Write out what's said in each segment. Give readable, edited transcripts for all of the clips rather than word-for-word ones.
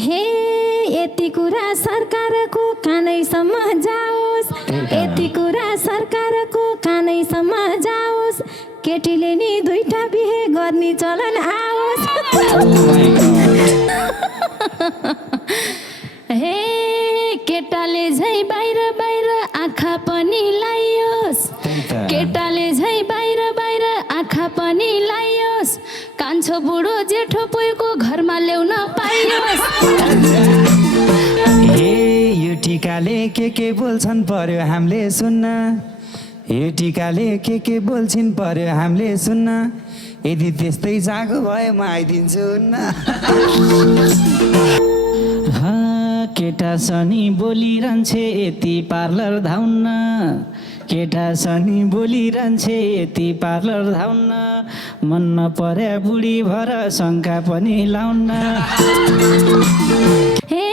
हे यति कुरा सरकारको कानैसम्म जाओस्, यति कुरा सरकारको कानैसम्म जाओस्, केटीले नि दुईटा बिहे गर्ने चलन आओस्। हे केटाले झै बाहिर बाहिर आँखा पनि लाइयोस्, केटाले झै बाहिर बाहिर आँखा पनि लाइयोस्, कान्छो बुढो जेठो पोइको घरमा ल्याउन पाइयोस्। हे यो टिकाले के बोल्छन् पर्यो हामीले सुन्न, यो टिकाले के बोल्छिन् पर्यो हामीले सुन्न, यदि त्यस्तै जागो भए म आइदिन्छु न। केटा सनी बोलिरहन्छे यति पार्लर धाउन्न, केटा सनी बोलिरहन्छे यति पार्लर धाउन्न, मन नपर्या बुढी भएर शङ्का पनि लाउन्न। हे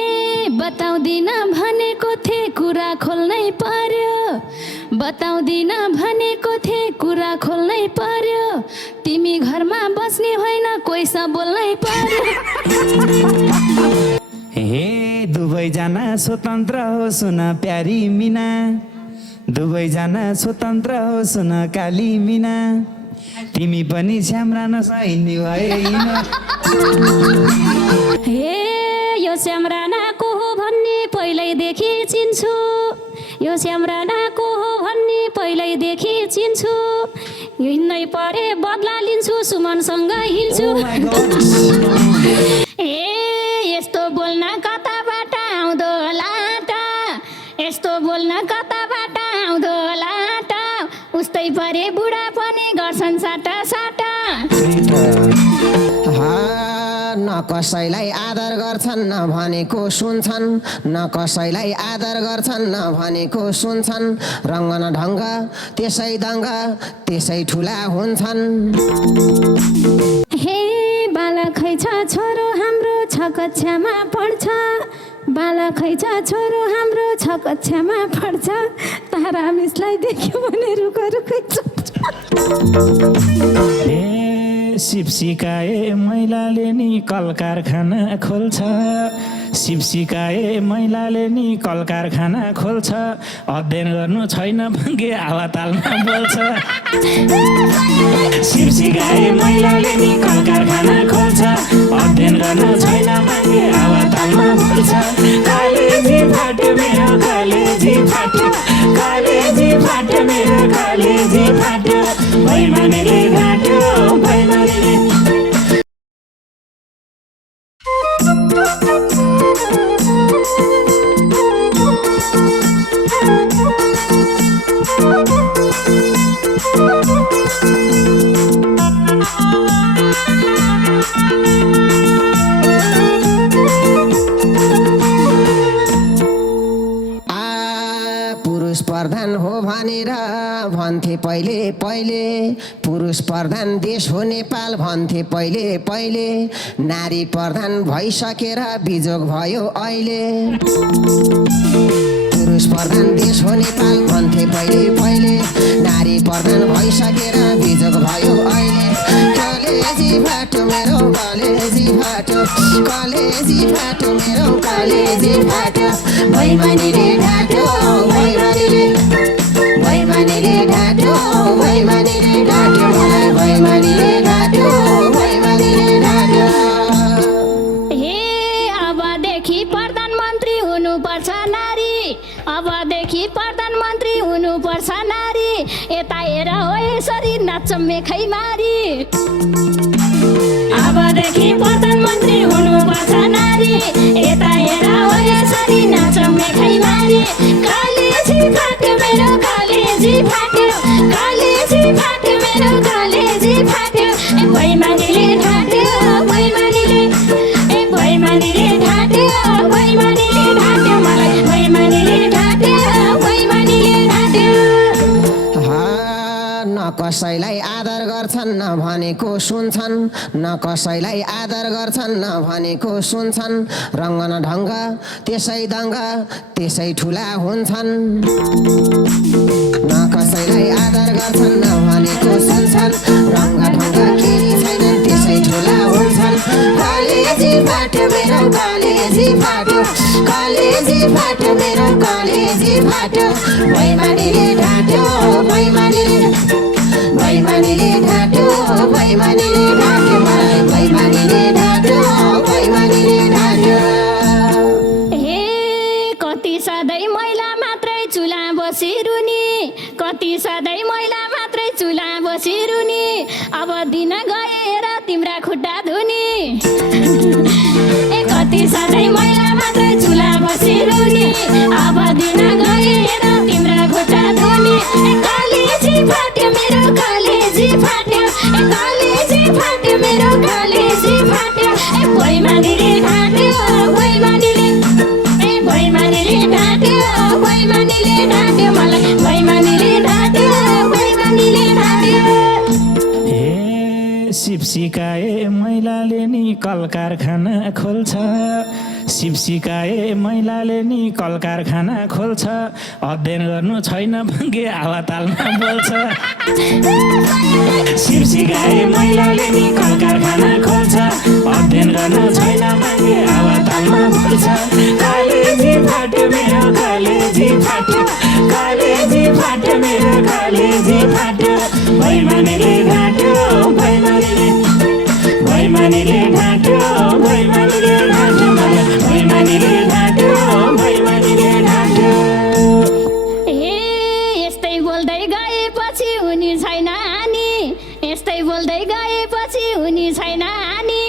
बताउँदिन भनेको थिए कुरा खोल्नै पर्यो, बताउँदिन भनेको थिए कुरा खोल्नै पर्यो, तिमी घरमा बस्ने होइन कोहीसँग बोल्नै पर्यो। हे दुवैजना स्वतन्त्र हो सुन प्यारी मिना, दुवैजना स्वतन्त्र हो सुन काली मिना, तिमी पनि श्यामरा नसहिनी भएन। हे यो श्यामराना को हो भन्ने पहिल्यैदेखि चिन्छु, यो श्यामराना को हो भन्ने पहिल्यैदेखि चिन्छु, हिँड्नै परे बदला लिन्छु सुमनसँग हिँड्छु। यस्तो बोल्न कताबाट आउँदो होला त, यस्तो बोल्न कताबाट आउँदो होला त, उस्तै परे बुढा पनि गर्छन् साटा साटा। न कसैलाई आदर गर्छन् न भनेको सुन्छन्, न कसैलाई आदर गर्छन् न भनेको सुन्छन्, रङ्ग न ढङ्ग त्यसै दङ्ग त्यसै ठुला हुन्छन्। हे बालकै छ छोरो हाम्रो छ कक्षामा पढ्छ, बालकै छ छोरो हाम्रो छ कक्षामा पढ्छ, तारा मिसलाई देख्यो भने रुख रुखै चुप्छ। सिपसिकाए महिलाले नि कल कारखाना खोल्छ, सिपसिकाए महिलाले नि कल कारखाना खोल्छ, अध्ययन गर्नु छैन भन्गे हावा तालमा बोल्छ। सिपसिकाए महिलाले नि कल कारखाना खोल्छ, अध्ययन गर्नु छैन भन्गे हावा तालमा बोल्छ। कलेजी फाट्यो मेरो कलेजी फाट्यो, कलेजी फाट्यो मेरो कलेजी फाट्यो, बैमानीले फाट्यो बैमानीले। पुरुष प्रधान हो भनेर भन्थे पहिले पहिले, पुरुष प्रधान देश हो नेपाल भन्थे पहिले पहिले, नारी प्रधान भइसकेर बिजोग भयो अहिले। पुरुष प्रधान देश हो नेपाल भन्थे पहिले पहिले, नारी प्रधान भइसकेर बिजोग भयो अहिले। कलेजी फाट्यो मेरो कलेजी फाट्यो, कलेजी फाट्यो मेरो कलेजी फाट्यो, बैमानीले ढाट्यो बैमानीले, बैमानीले ढाट्यो बैमानीले ढाट्यो, मलाई बैमानीले ढाट्यो बैमानीले ढाट्यो। हे अबदेखि प्रधानमन्त्री हुनुपर्छ नारी, अबदेखि प्रधानमन्त्री हुनुपर्छ नारी, यता हेर हो यसरी नाच्छौँ मेखै मारी। अबदेखि प्रधानमन्त्री हुनुपर्छ नारी, यता हेर हो यसरी नाच्छौँ मेखै मारी। कलेजी फाट्यो मेरो कलेजी फाट्यो, कलेजी फाट्यो मेरो कलेजी फाट्यो, बैमानीले ढाट्यो बैमानीले, बैमानीले ढाट्यो बैमानीले ढाट्यो, मलाई बैमानीले ढाट्यो बैमानीले ढाट्यो। न कसैलाई आदर गर्छन् न भनेको सुन्छन्, न कसैलाई आदर गर्छन् न भनेको सुन्छन्, रङ्ग न ढङ्ग त्यसै दङ्ग त्यसै ठुला हुन्छन्। न कसैलाई आदर गर्छन् न भनेको सुन्छन्, रङ्ग ढङ्ग केही छैनन् त्यसै ठुला हुन्छन्। कलेजी फाट्यो मेरो कलेजी फाट्यो कलेजी फाट्यो मेरो कलेजी फाट्यो बैमानीले ढाट्यो बैमानीले बैमानीले ढाट्यो बैमानीले ढाट्यो मलाई बैमानीले ढाट्यो बैमानीले ढाट्यो हे कति सधैँ महिला मात्रै चुला बसी रुनी कति सधैँ महिला मात्रै चुला बसी रुनी अब दिन गएर तिम्रा खुट्टा धुनी ए कति सधैँ महिला मात्रै चुला बसी रुनी अब दिन गएर तिम्रा खुट्टा धुनी ए कलेजी फाट्यो मेरो कलेजी फाट्यो ए कलेजी फाट्यो मेरो कलेजी फाट्यो ए बैमानीले ढाट्यो बैमानीले ए बैमानीले ढाट्यो बैमानीले ढाट्यो मलाई बैमानीले ढाट्यो बैमानीले ढाट्यो हे सिपसिकाए महिलाले नि कल कारखाना खोल्छ सिपसिकाए महिलाले नि कल कारखाना खोल्छ अध्ययन गर्नु छैन भन्गे हावातालमा बोल्छ सिपसिकाए महिलाले नि कल कारखाना खोल्छ अध्ययन गर्नु छैन भन्गे हावातालमा बोल्छ कलेजी फाट्यो मेरो कलेजी फाट्यो कलेजी फाट्यो मेरो कलेजी फाट्यो बैमानीले ढाट्यो बैमानीले बैमानीले ढाट्यो बैमानीले ढाट्यो मलाई बैमानीले ढाट्यो बैमानीले ढाट्यो हे यस्तै बोल्दै गएपछि उनी छैन हानी यस्तै बोल्दै गएपछि उनी छैन हानी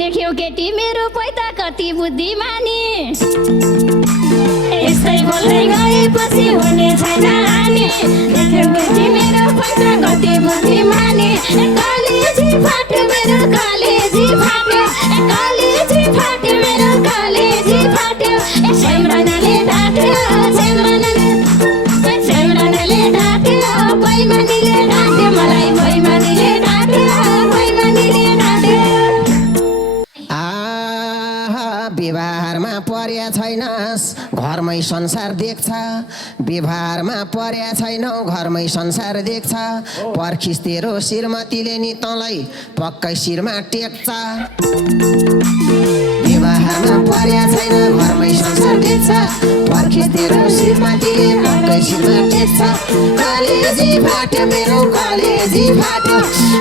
देख्यौ केटी मेरो पैता कति बुद्धिमानी यस्तै बोल्दै गएपछि उनी छैन हानी देख्यौ केटी मेरो पैता कति बुद्धिमानी कलेजी फाट्यो मेरो कलेजी फाट्यो कलेजी फाट्यो मेरो कलेजी फाट्यो सेम्रनाले ढाट्यो सेम्रनाले ढाट्यो बैमानीले ढाट्यो मलाई बैमानीले ढाट्यो बैमानीले ढाट्यो व्यवहारमा पर्या छैनस् घरमै संसार देख्छ व्यवहारमा पर्या छैनौ घरमै संसार देख्छ पर्खिस तेरो श्रीमतीले नि तँलाई पक्कै शिरमा टेक्छ व्यवहारमा पर्या छैन घरमै संसार देख्छ पर्खिस तेरो श्रीमतीले पक्कै शिरमा टेक्छ कलेजी फाट्यो मेरो कलेजी फाट्यो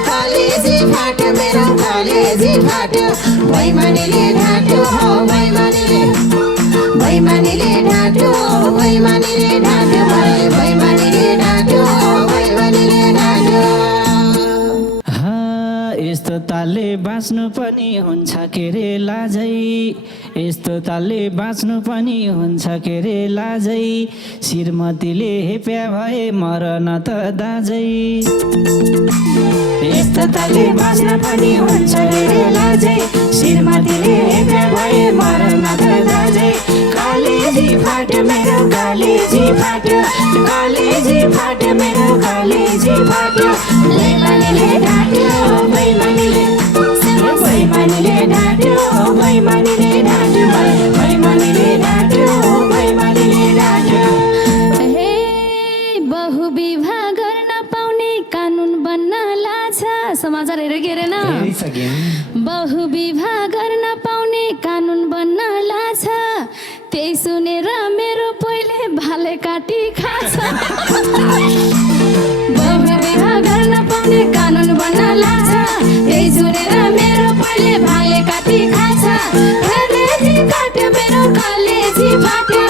कलेजी फाट्यो मेरो कलेजी फाट्यो बैमानीले ढाट्यो हो बैमानीले बैमानीले ढाट्यो बैमानीले ढाट्यो मलाई बैमानीले ढाट्यो बैमानीले ढाट्यो यस्तो तालले बाँच्नु पनि हुन्छ के रे लाजै यस्तो तालले बाँच्नु पनि हुन्छ के रे लाजै श्रीमतीले हेप्या भए मरन त दाजै यस्तो तालले बाँच्न पनि हुन्छ के रे लाजै श्रीमतीले हेप्या भए मरन त दाजै कलेजी फाट्यो मेरो कलेजी फाट्यो कलेजी फाट्यो मेरो कलेजी फाट्यो बैमानीले ढाट्यो बैमानीले बैमानीले ढाट्यो बैमानीले ढाट्यो बैमानीले ढाट्यो बैमानीले ढाट्यो हे बहुविवाह गर्न पाउने कानुन बन्न लाछ समाचार हेरेर के हेरेन बहुविवाह गर्न पाउने कानुन बन्न लाछ त्यही सुनेर मेरो पहिले भाले काटी खाछ बहुविवाह गर्न पाउने कानुन बन्न लाछ त्यही सुनेर मेरो पहिले भाले काटी खाछ कलेजी फाट्यो मेरो कलेजी फाट्यो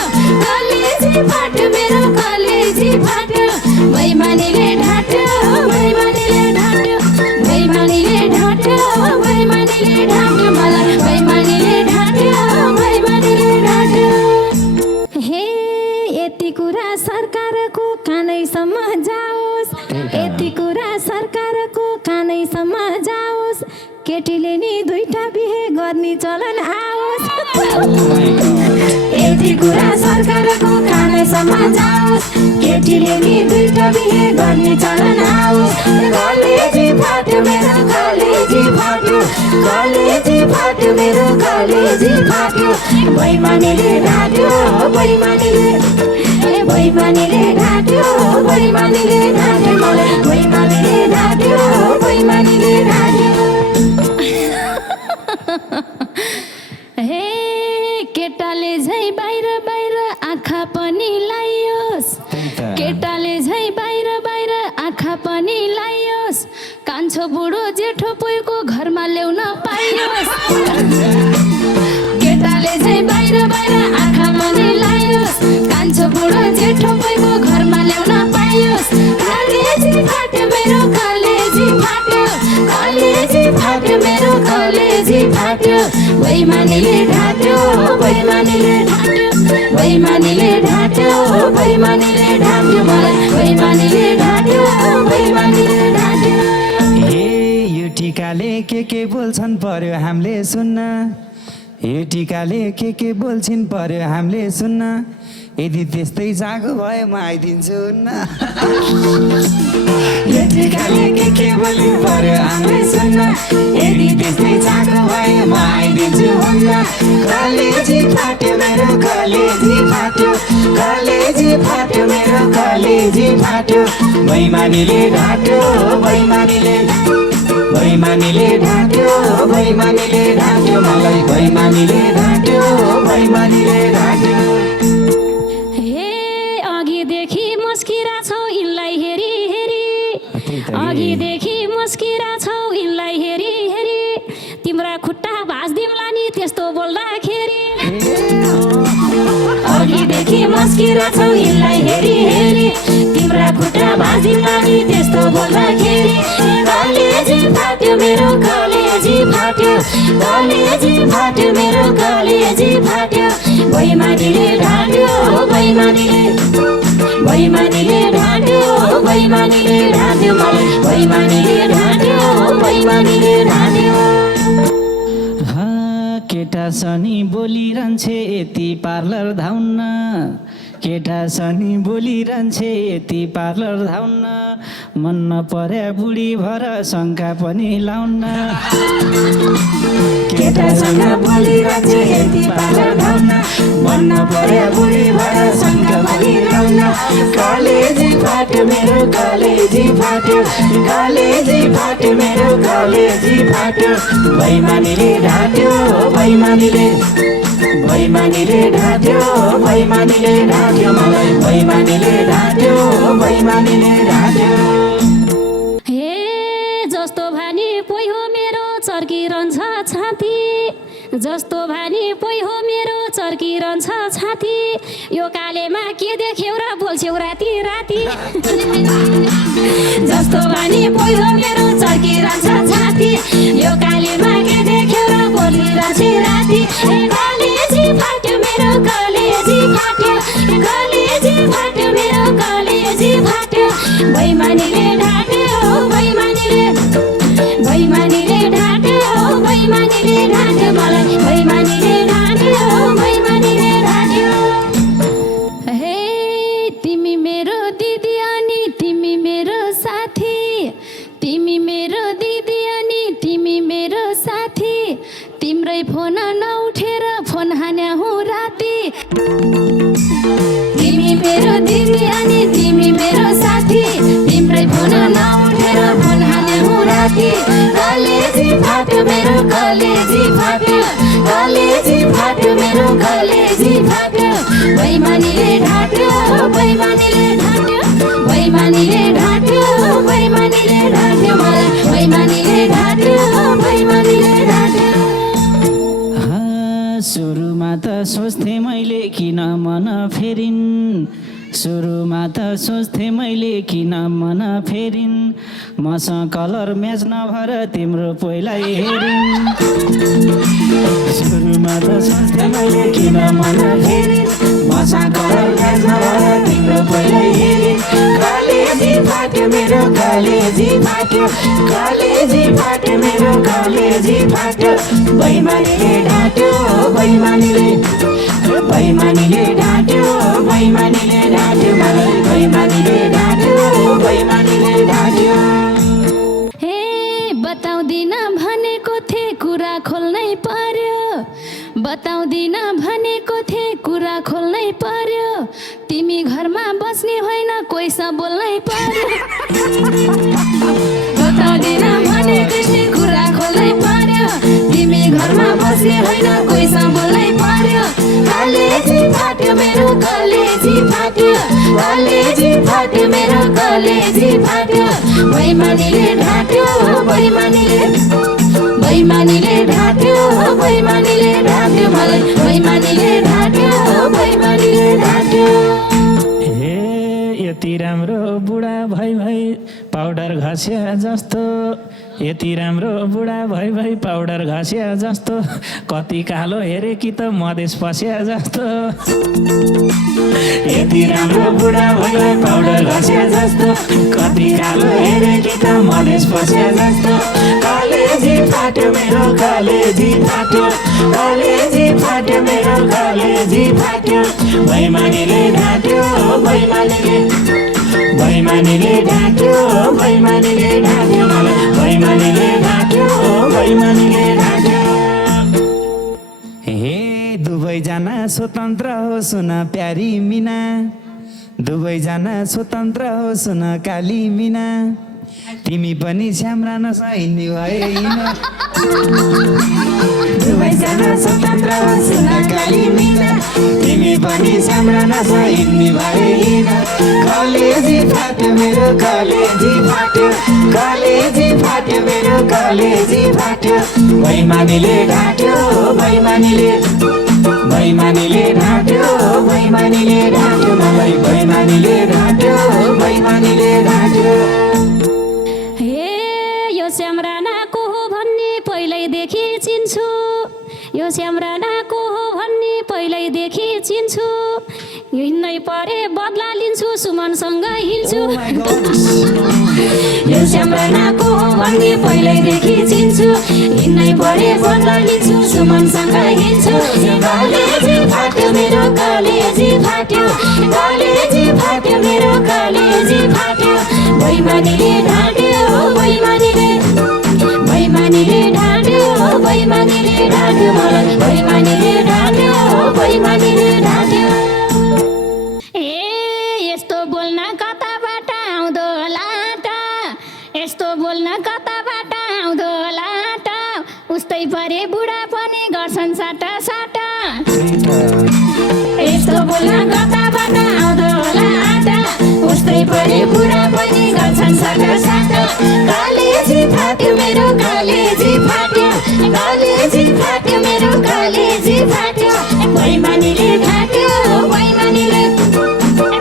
कलेजी फाट्यो मेरो कलेजी फाट्यो बैमानीले ढाट्यो बैमानीले ढाट्यो बैमानीले ढाट्यो बैमानीले ढाट्यो मलाई बैमानीले ढाट्यो बैमानीले ढाट्यो हे यति कुरा सरकारको कानैसम्म जाओस् यति कुरा सरकारको कानैसम्म जाओस् केटीले नि दुईटा बिहे गर्ने चलन आओस् यति कुरा सरकारको कानैसम्म जाओस् केटीले नि दुईटा बिहे गर्ने चलन आओस् कलेजी फाट्यो मेरो कलेजी फाट्यो कलेजी फाट्यो मेरो कलेजी फाट्यो बैमानीले ढाट्यो बैमानीले बैमानीले ढाट्यो बैमानीले ढाट्यो मलाई बैमानीले ढाट्यो बैमानीले ढाट्यो झै बाहिर बाहिर आँखा पनि लाइयोस् केटाले झै बाहिर बाहिर आँखा पनि लाइयोस् कान्छो बुढो जेठो पोइको घरमा ल्याउन पाइयोस् केटाले झै बाहिर बाहिर आँखा पनि लाइयोस् कान्छो बुढो जेठो पोइको घरमा ल्याउन पाइयोस् कलेजी फाट्यो मेरो कलेजी फाट्यो कलेजी फाट्यो मेरो कलेजी फाट्यो बैमानीले ढाट्यो बैमानीले ढाट्यो बैमानीले ढाट्यो बैमानीले ढाट्यो मलाई बैमानीले ढाट्यो बैमानीले ढाट्यो हे यो टिकाले के बोल्छन् पर्यो हामीले सुन्न यो टिकाले के बोल्छिन् पर्यो हामीले सुन्न यदि त्यस्तै जागो भए म आइदिन्छु न यो टिकाले के बोल्नु पर्यो हामीले सुन्न यदि त्यस्तै जागो भए म आइदिन्छु हुन्न कलेजी फाट्यो मेरो कलेजी फाट्यो कलेजी फाट्यो मेरो कलेजी फाट्यो बैमानीले ढाट्यो बैमानीले बैमानीले ढाट्यो बैमानीले ढाट्यो मलाई बैमानीले ढाट्यो बैमानीले ढाट्यो हे अघिदेखि मुस्किरा छौ यिनलाई हेरी हेरी अघिदेखि मुस्किरा छौ यिनलाई हेरी हेरी तिम्रा खुट्टा भाँच्दिउँला नि त्यस्तो बोल्दाखेरि अघिदेखि मुस्किरा छौ यिनलाई हेरी हेरी तिम्रा खुट्टा भाँच्दिउँला नि त्यस्तो बोल्दाखेरि कलेजी फाट्यो मेरो कलेजी फाट्यो कलेजी फाट्यो मेरो कलेजी फाट्यो बैमानीले ढाट्यो बैमानीले बैमानीले ढाट्यो बैमानीले ढाट्यो मलाई बैमानीले ढाट्यो बैमानीले ढाट्यो केटा शनि बोलिरहन्छे यति पार्लर धाउन्न केटा शनि बोलिरहन्छे यति पार्लर धाउन्न मन नपर्या बुढी भर शङ्का पनि लाउन्न केटासँग बोलिरहन्छे यति पार्लर धाउन्न मन नपर्या बुढी भर शङ्का पनि लाउन्न कलेजी फाट्यो मेरो कलेजी फाट्यो कलेजी फाट्यो मेरो कलेजी फाट्यो बैमानीले ढाट्यो बैमानीले बैमानीले ढाट्यो बैमानीले ढाट्यो मलाई बैमानीले ढाट्यो बैमानीले ढाट्यो हे जस्तो भानी पोइ हो मेरो चर्किरहन्छ छाती जस्तो भानी पोइ हो मेरो चर्किरहन्छ छाती यो कालेमा के देख्यौ र बोल्छौ राति राति जस्तो भानी पोइ हो मेरो चर्किरहन्छ छाती यो कालेमा के देख्यौ र बोलिरहन्छ राति कलेजी फाट्यो मेरो कलेजी फाट्यो कलेजी फाट्यो मेरो कलेजी फाट्यो बैमानीले ढाट्यो बैमानीले बैमानीले ढाट्यो बैमानीले ढाट्यो मलाई बैमानीले ढाट्यो बैमानीले ढाट्यो हे तिमी मेरो दिदी अनि तिमी मेरो साथी तिमी मेरो दिदी अनि तिमी मेरो साथी तिम्रै फोन नउठेर फोन हान्या हुँ राति तिमी मेरो दिदी अनि तिमी मेरो साथी तिम्रै फोन नउठेर फोन हान्या हुँ राति कलेजी फाट्यो मेरो कलेजी फाट्यो कलेजी फाट्यो मेरो कलेजी फाट्यो बैमानीले ढाट्यो बैमानीले ढाट्यो बैमानीले ढाट्यो बैमानीले ढाट्यो मलाई बैमानीले ढाट्यो बैमानीले ढाट्यो सुरुमा त सोच्थेँ मैले किन मन फेरिन् सुरुमा त सोच्थेँ मैले किन मन फेरिन् मसँग कलर म्याच नभएर तिम्रो पहिल्यै हेरिन् सुरुमा त सोच्थेँ मैले किन मन फेरिन् मसँग कलर म्याच नभएर तिम्रो पहिल्यै हेरिन् कलेजी फाट्यो मेरो कलेजी फाट्यो कलेजी फाट्यो मेरो कलेजी फाट्यो बैमानीले ढाट्यो बैमानीले बैमानीले ढाट्यो बैमानीले ढाट्यो मलाई बैमानीले ढाट्यो बैमानीले ढाट्यो हे बताउँदिन भनेको थिए कुरा खोल्नै पर्यो बताउँदिन भनेको थिए कुरा खोल्नै पर्यो तिमी घरमा बस्ने होइन कोहीसँग बोल्नै पर्यो बताउँदिन भनेको थिए कुरा खोल्नै पर्यो तिमी घरमा बस्ने होइन कोहीसँग बोल्नै पर्यो कलेजी फाट्यो मेरो कलेजी फाट्यो बैमानीले ढाट्यो बैमानीले बैमानीले ढाट्यो बैमानीले ढाट्यो मलाई बैमानीले ढाट्यो बैमानीले ढाट्यो हे यति राम्रो बुढा भई पाउडर घस्या जस्तो यति राम्रो बुढा भई पाउडर घस्या जस्तो कति कालो हेरे कि त मधेस पस्या जस्तो यति राम्रो बुढा भई पाउडर घस्या जस्तो कति कालो हेरे कि त मधेस पस्या जस्तो कलेजी फाट्यो मेरो कलेजी फाट्यो कलेजी फाट्यो मेरो कलेजी फाट्यो बैमानीले ढाट्यो बैमानीले बैमानीले ढाट्यो बैमानीले ढाट्यो मलाई बैमानीले ढाट्यो बैमानीले ढाट्यो हे दुवैजना स्वतन्त्र हो सुन प्यारी मिना दुवैजना स्वतन्त्र हो सुन काली मिना तिमी पनि स्याम्रा नसाइनी भएन दुवैजना स्वतन्त्र हो सुन काली मिना तिमी पनि स्याम्रा नसाइनी भएन कलेजी फाट्यो मेरो कलेजी फाट्यो कलेजी फाट्यो मेरो कलेजी फाट्यो बैमानीले ढाट्यो बैमानीले बैमानीले ढाट्यो बैमानीले ढाट्यो मलाई बैमानीले ढाट्यो बैमानीले ढाट्यो हे यो श्यामराना को हो भन्ने पहिल्यैदेखि चिन्छु यो श्यामराना को हो भन्ने पहिल्यैदेखि चिन्छु हिँड्नै परे बदला लिन्छु सुमनसँग हिँड्छु यो श्यामराना को हो भन्ने पहिल्यैदेखि चिन्छु हिँड्नै परे बदला लिन्छु सुमनसँग हिँड्छु कलेजी फाट्यो मेरो कलेजी फाट्यो कलेजी फाट्यो मेरो कलेजी फाट्यो बैमानीले ढाट्यो बैमानीले बैमानीले ढाट्यो बैमानीले ढाट्यो मलाई बैमानीले ढाट्यो बैमानीले ढाट्यो ए यस्तो बोल्न कताबाट आउँदो होला त यस्तो बोल्न कताबाट आउँदो होला त उस्तै परे बुढा पनि गर्छन् साटा साटा यस्तो बोल्न कताबाट आउँदो होला त उस्तै परे बुढा पनि गर्छन् साटा साटा कलेजी फाट्यो मेरो कलेजी फाट्यो कलेजी फाट्यो मेरो कलेजी फाट्यो बैमानीले ढाट्यो बैमानीले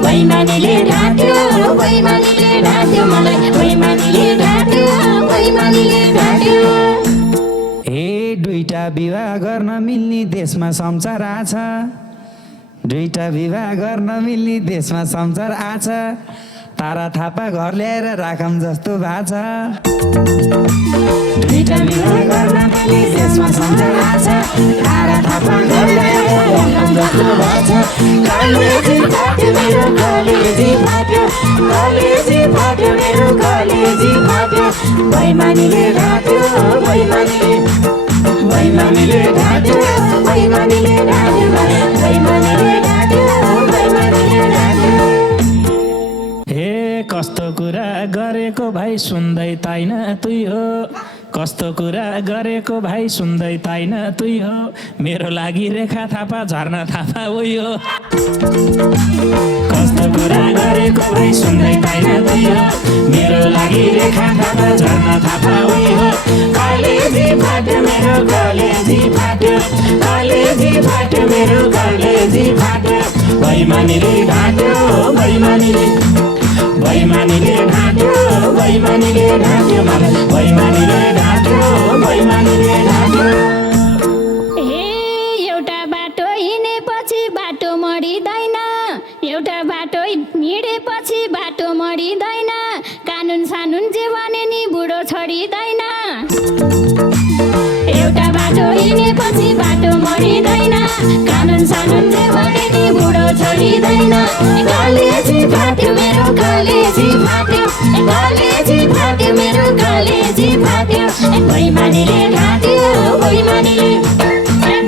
बैमानीले ढाट्यो बैमानीले ढाट्यो मलाई बैमानीले ढाट्यो बैमानीले ढाट्यो हे दुईटा विवाह गर्न मिल्ने देशमा संसार आछ दुईटा विवाह गर्न मिल्ने देशमा संसार आछ तारा थापा घर ल्याएर राखम जस्तो भएको छ दुईटा विवाह गर्न मिल्ने देशमा संसार आछ तारा थापा घर ल्याएर राखम जस्तो भएको छ कलेजी फाट्यो मेरो कलेजी फाट्यो कलेजी फाट्यो मेरो कलेजी फाट्यो बैमानीले ढाट्यो बैमानीले बैमानीले ढाट्यो बैमानीले ढाट्यो बैमानीले ढाट्यो बैमानीले ढाट्यो हे कस्तो कुरा गरेको भाइ सुन्दै ताइन तुई हो कस्तो कुरा गरेको भाइ सुन्दै ताइन तुई हो मेरो लागि रेखा थापा झर्ना थापा उही हो कस्तो कुरा गरेको भाइ सुन्दै ताइन तुई हो मेरो लागि रेखा थापा झर्ना थापा उही हो कलेजी फाट्यो मेरो कलेजी फाट्यो कलेजी फाट्यो मेरो कलेजी फाट्यो बैमानीले ढाट्यो बैमानीले बैमानीले ढाट्यो बैमानीले ढाट्यो मलाई बैमानीले ढाट्यो बैमानीले ढाट्यो ए एउटा बाटो हिँडेपछि बाटो मरिँदैन एउटा बाटो हिँडेपछि बाटो मरिँदैन कानुन सानुन जे भने नि बुढो छोडिँदैन एउटा बाटो हिँडेपछि बाटो मरिँदैन कानुन सानुन जे भने नि बुढो छोडिँदैन कलेजी फाट्यो मेरो कलेजी फाट्यो कलेजी फाट्यो मेरो कलेजी फाट्यो बैमानीले ढाट्यो बैमानीले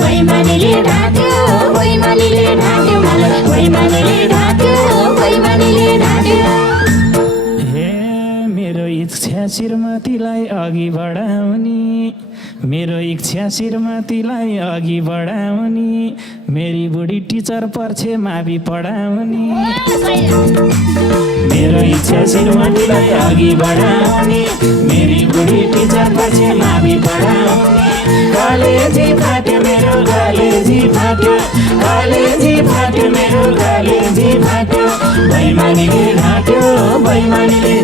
बैमानीले ढाट्यो बैमानीले ढाट्यो मलाई बैमानीले ढाट्यो बैमानीले ढाट्यो हे मेरो इच्छा श्रीमतीलाई अघि बढाउने मेरो इच्छा श्रीमतीलाई अघि बढाउने मेरी बुढी टिचर पर्छे मावि पढाउने मेरो इच्छा श्रीमतीलाई अघि बढाउने मेरी बुढी टिचर पर्छे मावि पढाउने कलेजी फाट्यो मेरो कलेजी फाट्यो कलेजी फाट्यो मेरो कलेजी फाट्यो बैमानीले ढाट्यो बैमानीले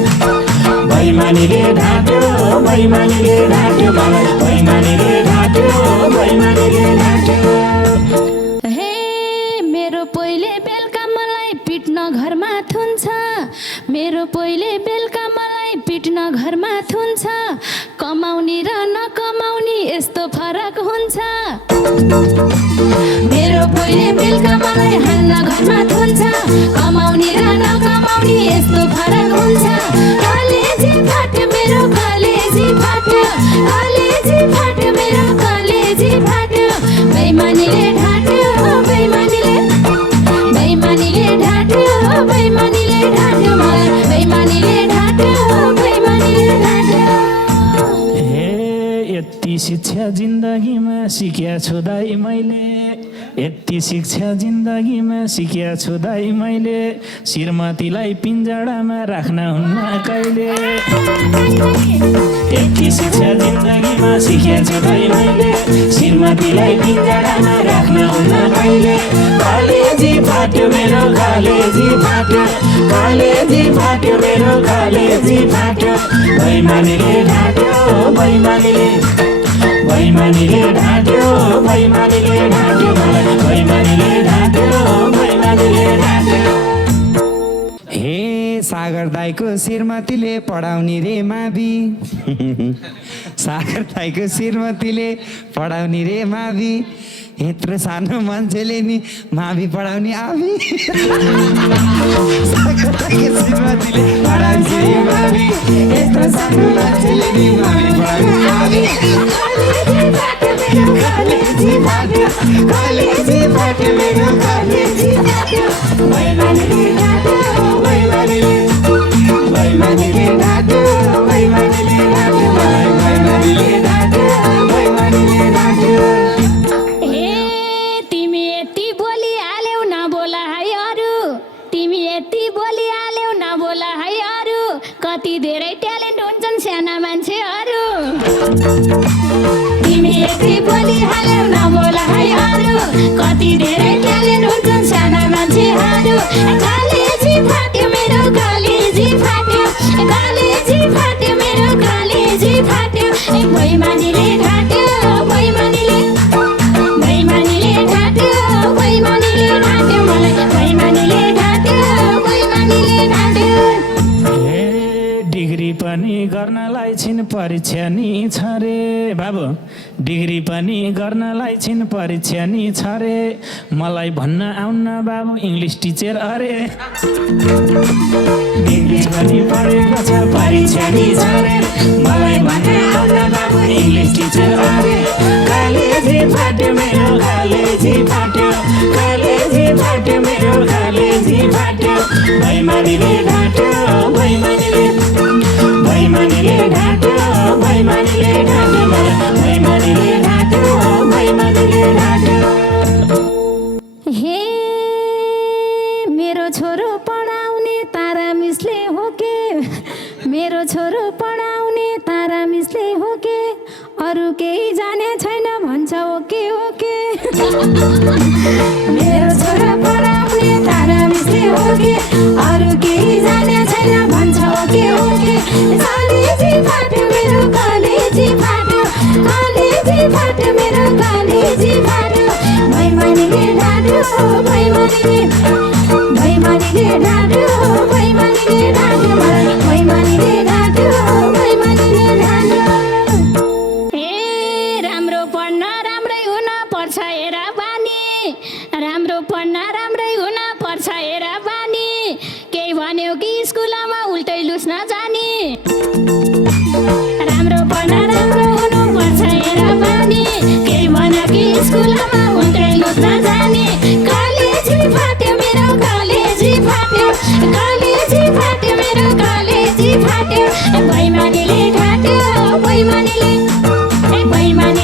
बैमानीले ढाट्यो बैमानीले ढाट्यो मलाई बैमानीले ढाट्यो बैमानीले ढाट्यो हे मेरो पहिले बेलुका मलाई पिट्न घरमा थुन्छ मेरो पहिले बेलुका मलाई पिट्न घरमा थुन्छ कमाउने र नकमाउने यस्तो फरक हुन्छ मेरो पहिले बेलुका मलाई हान्न घरमा थुन्छ कमाउने र नकमाउने यस्तो फरक हुन्छ कलेजी फाट्यो मेरो कलेजी फाट्यो कलेजी फाट्यो मेरो कलेजी फाट्यो बैमानीले ढाट्यो बैमानीले बैमानीले ढाट्यो बैमानीले ढाट्यो मलाई बैमानीले ढाट्यो बैमानीले ढाट्यो हे यति शिक्षा जिन्दगीमा सिक्या छु दाइ मैले यति शिक्षा जिन्दगीमा सिक्या छु दाइ मैले श्रीमतीलाई पिञ्जडामा राख्न हुन्न कहिले यति शिक्षा जिन्दगीमा सिक्या छु दाइ मैले श्रीमतीलाई पिञ्जडामा राख्न हुन्न कहिले कलेजी फाट्यो मेरो कलेजी फाट्यो कलेजी फाट्यो मेरो कलेजी फाट्यो बैमानीले ढाट्यो बैमानीले बैमानीले ढाट्यो बैमानीले ढाट्यो मलाई बैमानीले ढाट्यो बैमानीले ढाट्यो हे सागर दाईको श्रीमतीले पढाउने रे मावि सागर दाईको श्रीमतीले पढाउने रे मावि यत्रो सानो मान्छेले नि मावि पढाउने आवी सागर दाईको श्रीमतीले पढाउने रे मावि यत्रो सानो मान्छेले नि मावि पढाउने आवी कलेजी फाट्यो कलेजी फाट्यो मेरो कलेजी फाट्यो बैमानीले ढाट्यो बैमानीले बैमानीले ढाट्यो बैमानीले ढाट्यो मलाई बैमानीले ढाट्यो बैमानीले ढाट्यो ए तिमी यति बोलिहाल्यौ नबोला है अरू तिमी यति बोलिहाल्यौ नबोला है अरू कति धेरै ट्यालेन्ट हुन्छन् साना मान्छेहरू तिमी यति बोलिहाल्यौ नबोला है अरू कति धेरै ट्यालेन्ट हुन्छन् साना मान्छेहरू कलेजी फाट्यो मेरो कलेजी फाट्यो कलेजी फाट्यो मेरो कलेजी फाट्यो बैमानीले ढाट्यो बैमानीले बैमानीले ढाट्यो बैमानीले ढाट्यो मलाई बैमानीले ढाट्यो बैमानीले ढाट्यो हे डिग्री पनि गर्नलाई छिन परीक्षा नि छ रे बाबु डिग्री पनि गर्नलाई छिन परीक्षा नि छ रे मलाई भन्न आउन्न बाबु इङ्ग्लिस टिचर अरे डिग्री पनि पढेको छ परीक्षा नि छ रे मलाई भन्न आउन्न बाबु इङ्ग्लिस टिचर अरे कलेजी फाट्यो मेरो कलेजी फाट्यो कलेजी फाट्यो मेरो कलेजी फाट्यो बैमानीले ढाट्यो बैमानीले बैमानीले ढाट्यो बैमानीले ढाट्यो मलाई बैमानीले ढाट्यो बैमानीले ढाट्यो हे मेरो छोरो पढाउने तारा मिसले हो के मेरो छोरो पढाउने तारा मिसले हो के अरू केही जाने छैन भन्छ ओके ओके मेरो छोरो पढाउने तारा मिसले हो के अरू केही जाने छैन भन्छ ओके ओके कलेजी फाट्यो मेरो कलेजी फाट्यो कलेजी फाट्यो मेरो कलेजी फाट्यो बैमानीले ढाट्यो बैमानीले बैमानीले ढाट्यो बैमानीले ढाट्यो मलाई बैमानीले ढाट्यो बैमानीले ढाट्यो ए राम्रो पढ्न राम्रै हुन पर्छ हेर बानी राम्रो पढ्न राम्रै हुन पर्छ हेर बानी केही भन्यो कि स्कुलमा उल्टै लुस्न जाने राम्रो पढ्न राम्रो हुनु पर्छ हेर बानी केही भन्यो कि स्कुलमा उल्टै लुस्न जाने कलेजी फाट्यो मेरो कलेजी फाट्यो कलेजी फाट्यो मेरो कलेजी फाट्यो बैमानीले ढाट्यो बैमानीले बैमानी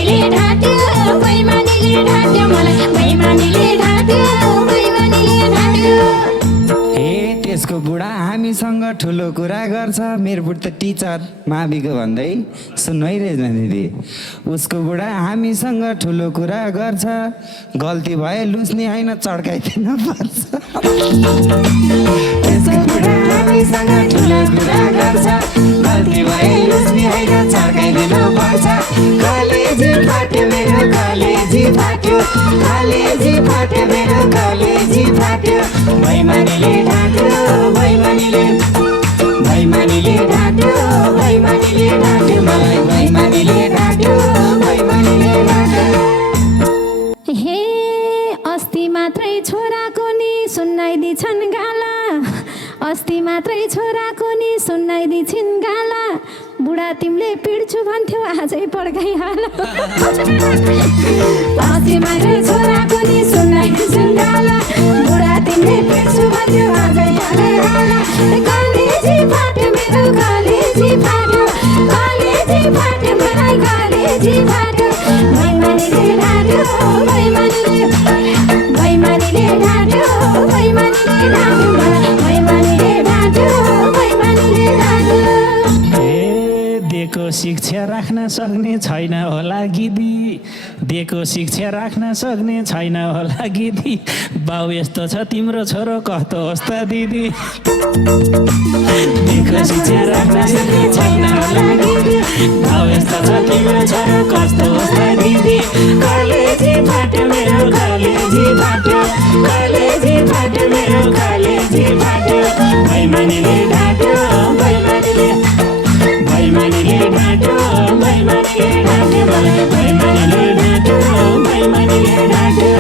ठुलो कुरा गर्छ मेरो बुढी त टिचर माविको भन्दै सुन्नु है रेजमा दिदी उसको बुढा हामीसँग ठुलो कुरा गर्छ गल्ती भए लुच्ने होइन चड्काइदिन पर्छ उसको बुढा हामीसँग ठुलो कुरा गर्छ गल्ती भए लुच्ने होइन चड्काइदिन पर्छ कलेजी फाट्यो मेरो कलेजी फाट्यो कलेजी फाट्यो मेरो कलेजी फाट्यो बैमानीले ढाँट्यो बैमानीले ढाँट्यो बैमानीले ढाँट्यो मलाई बैमानीले ढाँट्यो बैमानीले ढाँट्यो हे अस्ति मात्रै छोराको नि सुनाइदिन्छन् गाला अस्ति मात्रै छोराको नि सुनाइदिन्छन् गाला बुढा तिमीले पिड्छु भन्थ्यौ आजै पड्काइहाल अस्ति मात्रै छोराको नि सुनाइदिन्छन् गाला बुढा तिमीले पिड्छु भन्थ्यौ आजै पड्काइहाल कलेजी फाट्यो मेरो कलेजी फाट्यो कलेजी फाट्यो मलाई कलेजी फाट्यो बैमानीले ढाँट्यो बैमानीले ढाँट्यो बैमानीले ढाँट्यो बैमानीले ढाँट्यो बैमानीले ढाँट्यो दिएको शिक्षा राख्न सक्ने छैन होला गिदी दिएको शिक्षा राख्न सक्ने छैन होला गिदी बाउ यस्तो छ तिम्रो छोरो कस्तो होस् त दिदी दिएको शिक्षा राख्न सक्ने छैन होला गिदी बाउ यस्तो छ तिम्रो छोरो कस्तो होस् त दिदी कलेजी फाट्यो मेरो कलेजी फाट्यो कलेजी फाट्यो मेरो कलेजी फाट्यो बैमानीले ढाँट्यो बैमानीले ढाँट्यो बैमानीले ढाँट्यो मलाई बैमानीले ढाँट्यो बैमानीले ढाँट्यो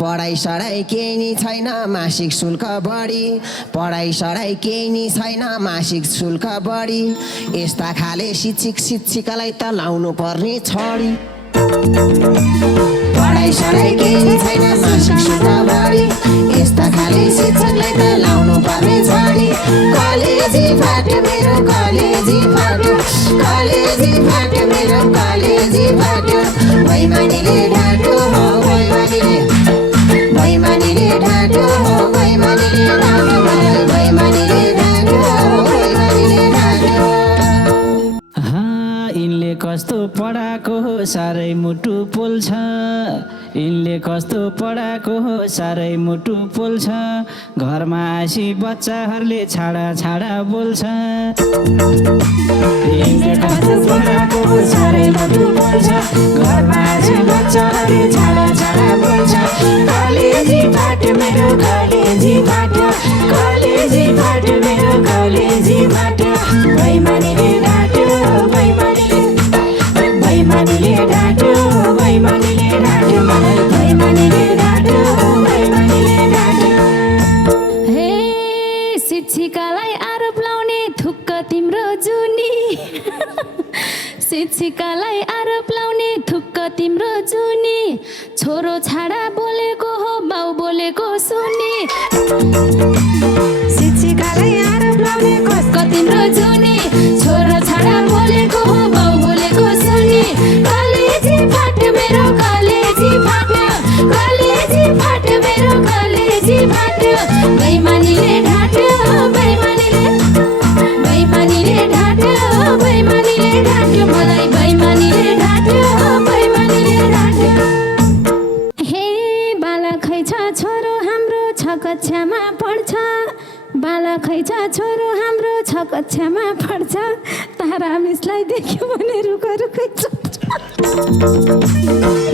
पढाइ सढाइ केही नि छैन मासिक शुल्क बढी पढाइ सढाइ केही नि छैन मासिक शुल्क बढी यस्ता खाले शिक्षक शिक्षिकालाई त लाउनु पर्ने छडी पढाइ सढाइ केही नि छैन मासिक शुल्क बढी यस्ता खाले शिक्षकलाई त लाउनु पर्ने छडी कलेजी फाट्यो मेरो कलेजी फाट्यो कलेजी फाट्यो मेरो कलेजी फाट्यो बैमानीले ढाँट्यो बैमानीले ढाँट्यो बैमानीले ढाँट्यो मलाई बैमानीले ढाँट्यो बैमानीले ढाँट्यो यिनले कस्तो पढाएको हो साह्रै मुटु पोल्छ यिनले कस्तो पढाएको हो साह्रै मुटु पोल्छ घरमा आसी बच्चाहरूले छाडा छाडा बोल्छ यिनले कस्तो पढाएको हो साह्रै मुटु पोल्छ घरमा आसी बच्चाहरूले छाडा छाडा बोल्छ कलेजी फाट्यो मेरो कलेजी फाट्यो कलेजी फाट्यो मेरो कलेजी फाट्यो बैमानीले ढाँट्यो बैमानीले ढाँट्यो बैमानीले ढाँट्यो मलाई बैमानीले ढाँट्यो बैमानीले ढाँट्यो हे शिक्षिकालाई आरोप लाउने थुक्क तिम्रो जुनी शिक्षिकालाई आरोप लाउने थुक्क तिम्रो जुनी छोरो छाडा बोलेको हो बाउ बोलेको सुनी शिक्षिकालाई आरोप लाउने थुक्क तिम्रो जुनी छोरो छाडा बोलेको हो बाउ बोलेको सुनी कलेजी फाट्यो मेरो कलेजी फाट्यो कलेजी फाट्यो मेरो कलेजी फाट्यो बैमानीले ढाँट्यो बैमानीले ढाँट्यो बैमानीले ढाँट्यो मलाई बैमानीले ढाँट्यो बैमानीले ढाँट्यो हे बाला खैछ छोरो हाम्रो छ कक्षामा पढ्छ बाला खैछ छोरो हाम्रो छ कक्षामा पढ्छ तारा मिसलाई देख्यो भने रुख रुख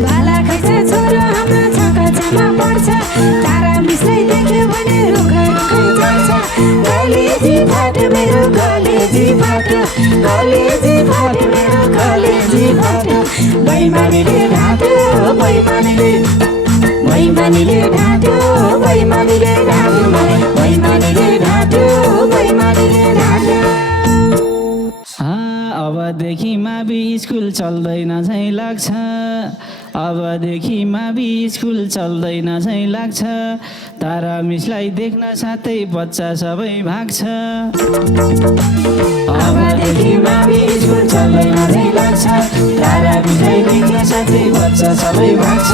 बाला खैछ छोरो हाम्रो छ कक्षामा पढ्छ तारा मिसलाई देख्यो भने रुख रुख कलेजी फाट्यो मेरो कलेजी फाट्यो कलेजी फाट्यो मेरो कलेजी फाट्यो बैमानीले ढाँट्यो बैमानीले ढाँट्यो बैमानीले ढाँट्यो मलाई बैमानीले ढाँट्यो बैमानीले ढाँट्यो अबदेखि मावि स्कुल चल्दैन झैँ लाग्छ अबदेखि मावि स्कुल चल्दैन झैँ लाग्छ तारा मिसलाई देख्न साथै बच्चा सबै भाग्छ अबदेखि मावि स्कुल चल्दैन झैँ लाग्छ तारा मिसलाई देख्न साथै बच्चा सबै भाग्छ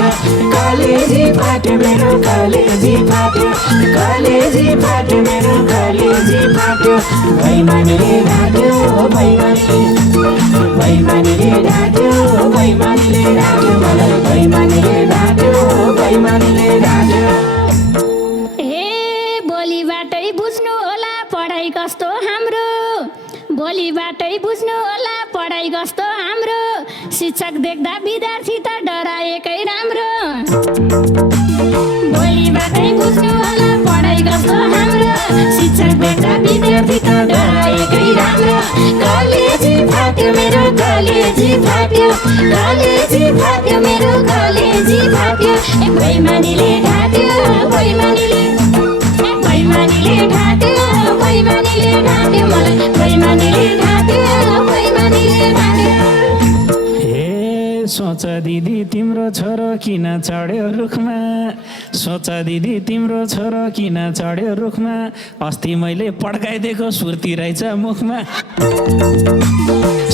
कलेजी फाट्यो मेरो कलेजी फाट्यो कलेजी फाट्यो मेरो कलेजी फाट्यो बैमानीले ढाट्यो बैमानीले ढाट्यो बैमानीले ढाट्यो मलाई बैमानीले ढाट्यो बैमानीले ढाट्यो ए भोलिबाटै बुझ्नु होला पढाइ कस्तो हाम्रो भोलिबाटै बुझ्नु होला पढाइ कस्तो हाम्रो शिक्षक देख्दा विद्यार्थी त डराएकै राम्रो भोलिबाटै बुझ्नु होला पढाइ कस्तो हाम्रो शिक्षक देख्दा विद्यार्थी त डराएकै राम्रो कलेजी फाट्यो मेरो कलेजी फाट्यो कलेजी फाट्यो मेरो कलेजी फाट्यो ए बैमानीले ढाट्यो बैमानीले बैमानीले ढाट्यो बैमानीले ढाट्यो मलाई बैमानीले ढाट्यो बैमानीले ढाट्यो ए सोच दिदी तिम्रो छोरो किन चढ्यो रुखमा सोच दिदी तिम्रो छोरो किन चढ्यो रुखमा अस्ति मैले पड्काइदिएको सुर्ती रहेछ मुखमा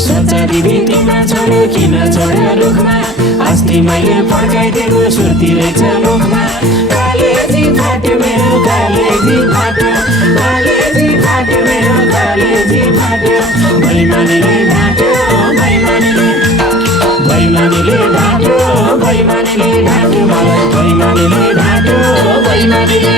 सोच दिदी तिम्रो छोरो किन चढ्यो रुखमा अस्ति मैले पड्काइदिएको सुर्ती रहेछ मुखमा कलेजी फाट्यो मेरो कलेजी फाट्यो कलेजी फाट्यो मेरो कलेजी फाट्यो बैमानीले ढाट्यो बैमानीले बैमानीले ढाट्यो बैमानीले ढाट्यो मलाई बैमानीले ढाट्यो बैमानीले